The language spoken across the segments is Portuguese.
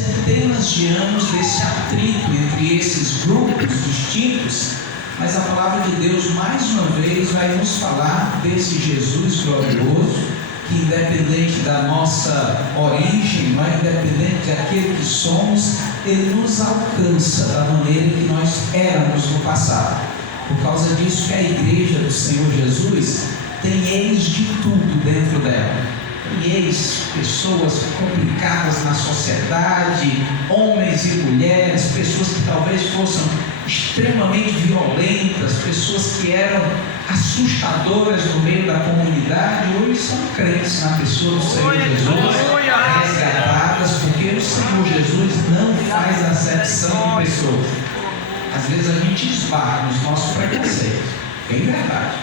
centenas de anos desse atrito entre esses grupos distintos, mas a palavra de Deus mais uma vez vai nos falar desse Jesus glorioso, que independente da nossa origem, mas independente daquele que somos, Ele nos alcança da maneira que nós éramos no passado. Por causa disso que a igreja do Senhor Jesus tem eis de tudo dentro dela. Tem eis pessoas complicadas na sociedade, homens e mulheres, pessoas que talvez fossem extremamente violentas, pessoas que eram assustadoras no meio da comunidade, hoje são crentes na pessoa do Senhor Jesus, resgatadas, porque o Senhor Jesus não faz acepção de pessoas. Às vezes a gente esbarra nos nossos preconceitos, é verdade,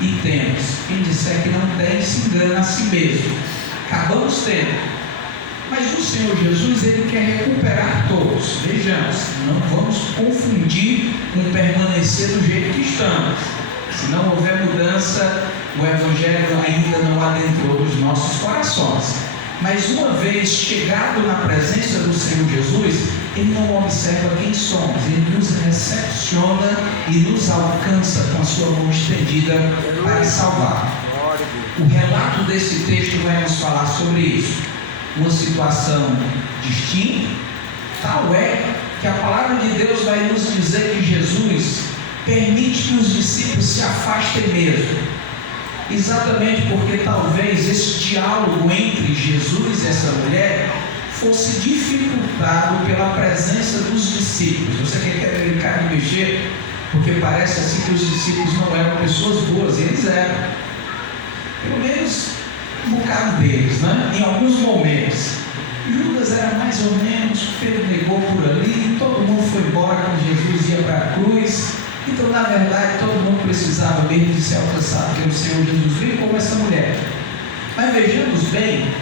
e temos. Quem disser que não tem, se engana a si mesmo. Acabamos tendo. Mas o Senhor Jesus, Ele quer recuperar todos. Vejamos, não vamos confundir com permanecer do jeito que estamos. Se não houver mudança, o Evangelho ainda não adentrou nos nossos corações. Mas uma vez chegado na presença do Senhor Jesus, Ele não observa quem somos, Ele nos recepciona e nos alcança com a sua mão estendida para salvar. O relato desse texto vai nos falar sobre isso. Uma situação distinta, tal é que a palavra de Deus vai nos dizer que Jesus permite que os discípulos se afastem mesmo, exatamente porque talvez esse diálogo entre Jesus e essa mulher fosse dificultado pela presença dos discípulos. Você quer brincar de mexer? Porque parece assim que os discípulos não eram pessoas boas, e eles eram, pelo menos um bocado deles, né? Em alguns momentos. Judas era mais ou menos, Pedro negou por ali, todo mundo foi embora quando Jesus ia para a cruz. Então, na verdade, todo mundo precisava mesmo de ser alcançado pelo Senhor Jesus, bem como essa mulher. Mas vejamos bem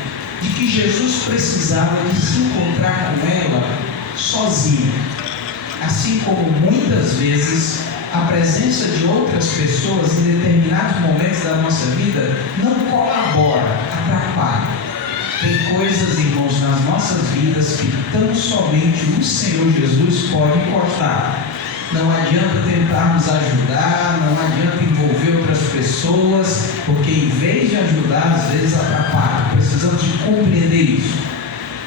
de que Jesus precisava de se encontrar com ela sozinho. Assim como muitas vezes a presença de outras pessoas em determinados momentos da nossa vida não colabora, atrapalha. Tem coisas, irmãos, nas nossas vidas que tão somente o Senhor Jesus pode cortar. Não adianta tentarmos ajudar, não adianta envolver outras pessoas, porque em vez de ajudar, às vezes atrapalha. Precisamos de compreender isso.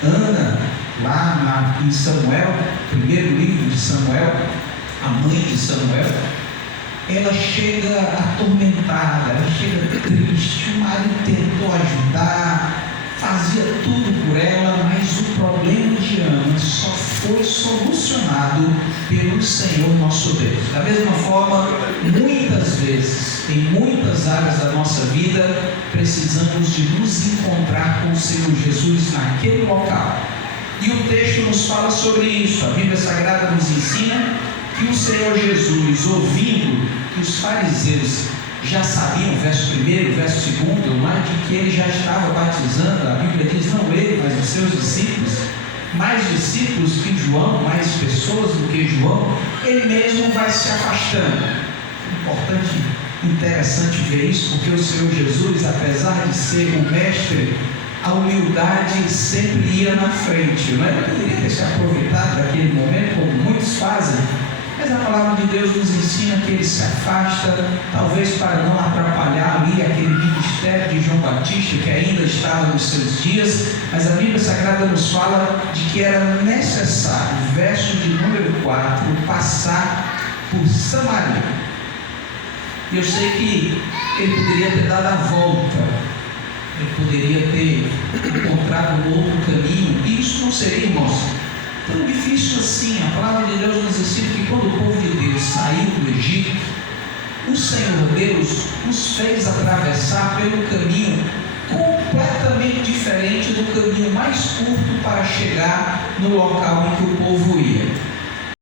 Ana, lá em Samuel, primeiro livro de Samuel, a mãe de Samuel, ela chega atormentada, ela chega triste. O marido tentou ajudar, fazia tudo por ela, mas o problema de Ana só foi solucionado pelo Senhor nosso Deus. Da mesma forma, muitas vezes, em muitas áreas da nossa vida, precisamos de nos encontrar com o Senhor Jesus naquele local. E o texto nos fala sobre isso. A Bíblia Sagrada nos ensina que o Senhor Jesus, ouvindo que os fariseus já sabiam, verso 1, verso 2, mais de que ele já estava batizando, a Bíblia diz, não ele, mas os seus discípulos, mais discípulos que João, mais pessoas do que João, ele mesmo vai se afastando. Importante, interessante ver isso, porque o Senhor Jesus, apesar de ser o mestre, a humildade sempre ia na frente, não é? Ele poderia ter se aproveitado daquele momento, como muitos fazem, mas a palavra de Deus nos ensina que ele se afasta, talvez para não atrapalhar ali aquele ministério de João Batista, que ainda estava nos seus dias, mas a Bíblia Sagrada nos fala de que era necessário, verso de número 4, passar por Samaria. E eu sei que ele poderia ter dado a volta, ele poderia ter encontrado um outro caminho, e isso não seria, irmãos, tão difícil assim. A palavra de Deus nos ensina que quando o povo de Deus saiu do Egito, o Senhor Deus os fez atravessar pelo caminho diferente do caminho mais curto para chegar no local em que o povo ia.